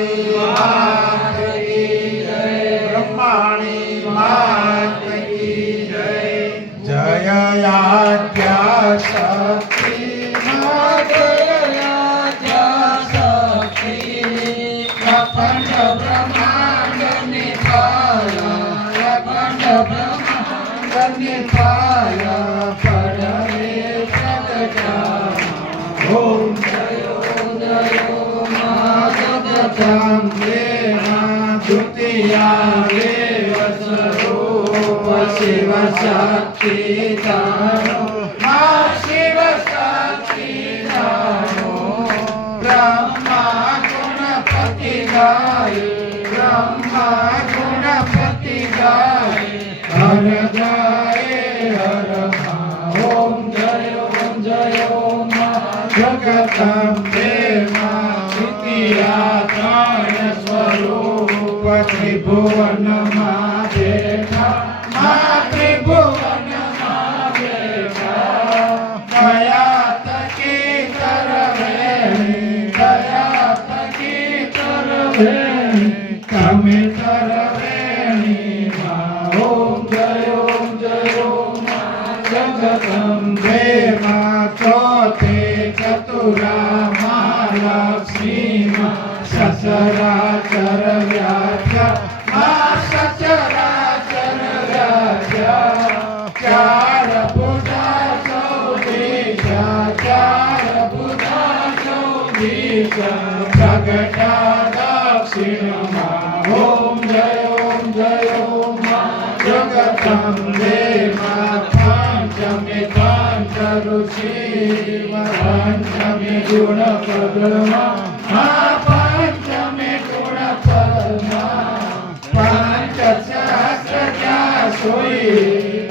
मात की जय। ब्रह्माणी मात की जय। जय आद्या शक्ति मात आद्या शक्ति अखंड ब्रह्मांड निपाया अखंड ब्रह्मांड निपाया पड़े प्रगटा ओम जयो जयो मां जगदम्बे मां द्वितीया देव स्वरूप शिव शक्ति दानो मां शिव शक्ति दानो ब्रह्मा गुणपति गाय ब्रह्मा गुणपति गाय हर गाय हर ओम जय ओम जगदम्बे मां द्वितीया प्राण स्वरूप त्रिभुवन मां देखा मां त्रिभुवन मां देखा दया तकी तरवेणी दया तकी तरवेणी कमे तरवेणी मां ओम जय मां जगदम्बे मां चौथे चतुरा मां लक्ष्मी मां सचराचर व्याख्या मां सचराचर व्याख्या चार भुजा चौदीशा चार भुजा चौदीशा प्रगटा दक्षिण मां ओम जय मां जगदम्बे मां पंचमे पंच ऋषि पंचमे गुण पद्मा पंचमे गुण पद्मा पंच सहस्र क्या सोई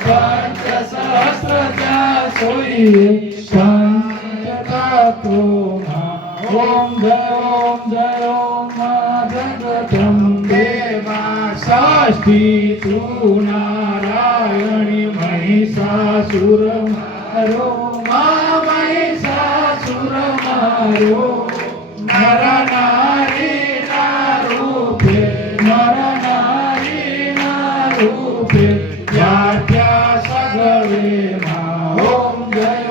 पंच सहस्र क्या सोई पंच तत्व ओम जय मां जगदम्बे मां षष्ठी तू नारायणी महिषासुर मारो मां महिषासुर मारो नर नारी ना रूपे नर नारी ना रूपे व्याख्या सगळे मां ओम जय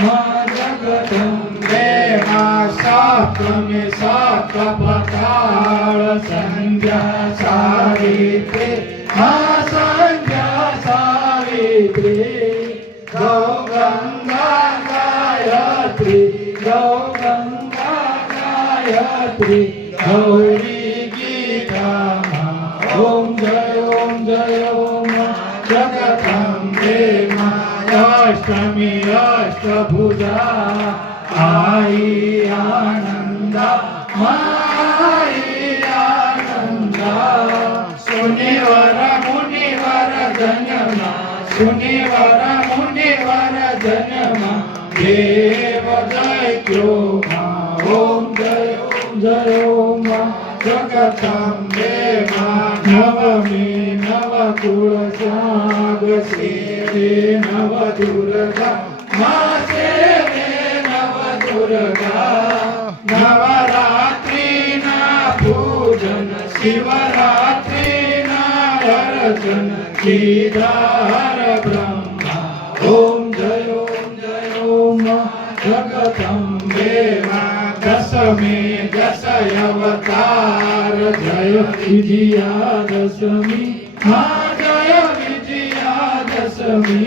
मां जगदम्बे मां सप्तमी सप्त प्रकार संध्या सावित्री मां संध्या सावित्री गौ गंगा गायत्री गौ गंगा गायत्री गौरी गीता मां ओम जय मां जगदम्बे मां अष्टमी अष्टभुजा आई आनंदा माई आनंदा सुनिवर मुनिवर जन्मा सुनिवर मुनिवर जन्मा देव दैत्यो मां ओम जय मां जगदम्बे मां नवमी नवकुल साग सेवे नव दुर्गा मां सेवे नव दुर्गा नवरात्रि ना पूजन शिवरात्रि ना अर्चन सीधार ब्रह्मा ओम जय मां जगदम्बे मां दशमी दश अवतार जय विजयादशमी मां जय विजयादशमी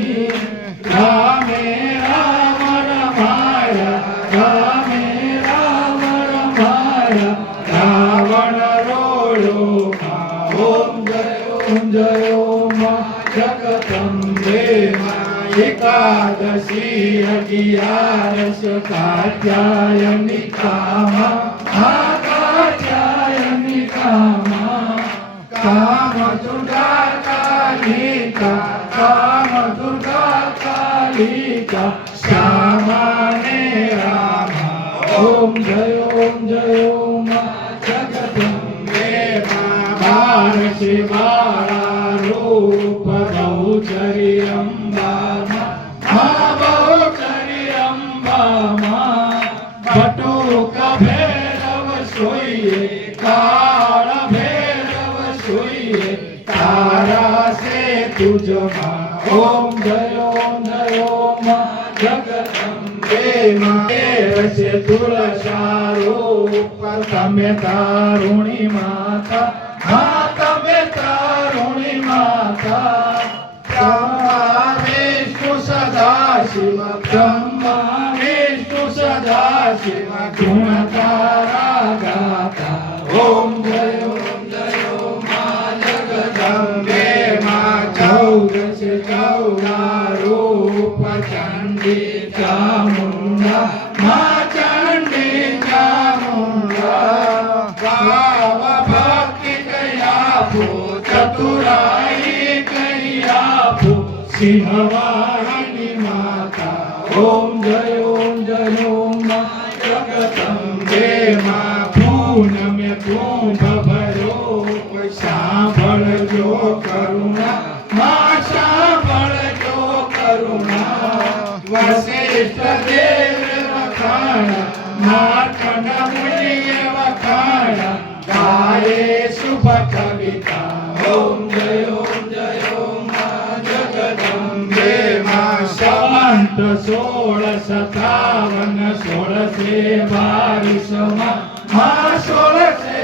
रामे रावण माया रामे रावण माया रावण रोलो मां ओम जय मां जगदम्बे मां एकादशी अगियारस कात्यायनी कामा कात्यायनी कामा काम दुर्गा कालिका काम दुर्गा कालिका श्यामा ने रामा ओम जय मां जगदम्बे मां बार शिवाला रूप बहुचरी अम्बा मां बहुचरी अम्बा मां बटुक भैरव सोइए काल भैरव सोइए तारा से तुझमा ओम जय ओम मां जगदम्बे मां से तुलसारो पर तमे तारुणी माता माता में तारुणी माता ब्रह्मा विष्णु सदा शिव ब्रह्मा विष्णु सदा शिव गुण तारा गाता ओम जय मां जगदम्बे मां चौदश चौरा रूप चंडी चामुंडा मां चंडी चामुंडा भाव भक्ति कयापो चतुराई कयापो सिंहवाहिनी माता ओम जय मां जगदम्बे मां पूनम कुंभ भरो सांभळजो करुणा मां सांभळजो करुणा वशिष्ठ देव वखाणा मार्कंड मुनिए वखाणा गाये शुभ कविता ओम जय मां जगदम्बे मां संवत 1657 1622 मां 1622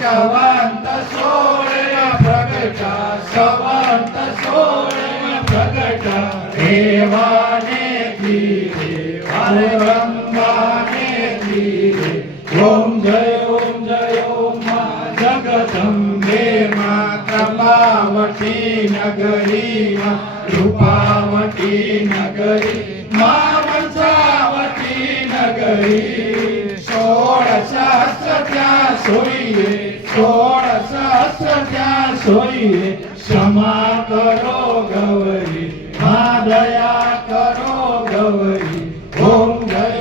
संवत 16 प्रगटा संवत 16 प्रगटा देवाने धीरे ब्रह्माने धीरे ओम जय मां जगदम्बे मां प्रभावती नगरी मां रूपावती नगरी मां वंशावती नगरी 16 सहस्र ત્યાં સોઈએ 16 सहस्र ત્યાં સોઈએ क्षमा करो गौरी मां दया करो गौरी ओम जय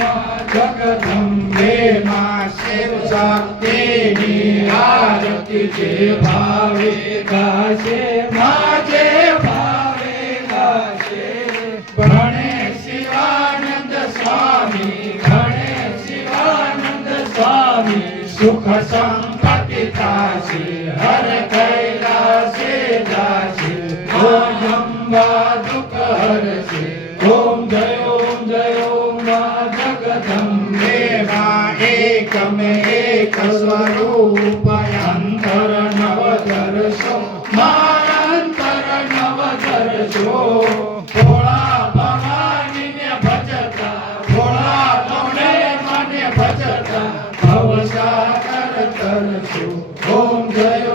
मां जगदम्बे मां शिव शक्ति नी आरती जे भावे गाशे मां जे भावे गाशे भणे शिवानंद स्वामी भणे शिवानंद स्वामी सुख संपत्ति तासे हर कैलासे जासे ओम जम्बा दुख हरसे ओम जय मां जगदम्बे मां एक में एक स्वरूप अंतर नव दर्शो मां अंतर नव दर्शो भोला भवानी ने भजता भोला तोने मने भजता भवसागर तरसो ओम जय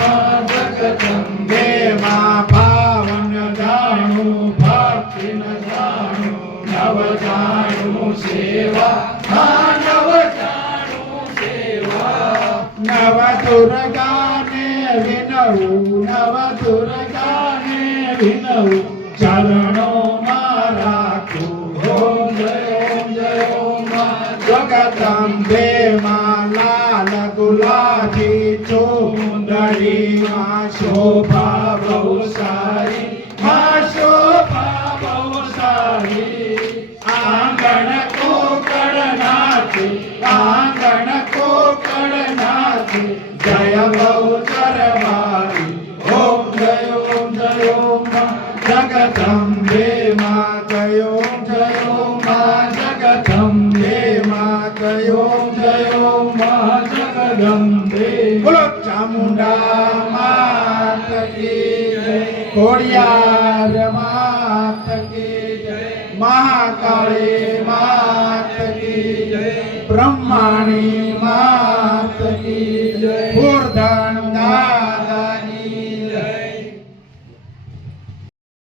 मां जगदम्बे मां पावन जाणु भक्ति न जाणु नव जाणु सेवा नव जाणु सेवा नव दुर्गा ने विनऊ नव दुर्गा ने विनऊ चरणों में राखू ओम जय मां जगदम्बे मां लाल गुलाबी चुंदड़ी मां शोभा बहु सारी मां शोभा बहु सारी आंगन को करनाथे आंगन को करनाथे जय बहु चरवारी ओम जय मां जगदम्बे मां जय मां जगदम्बे मां जय मां जगदम्बे बोलो चामुंडा मात की जय खोड़ियार मात की जय महाकाली मात की जय ब्रह्माणी मां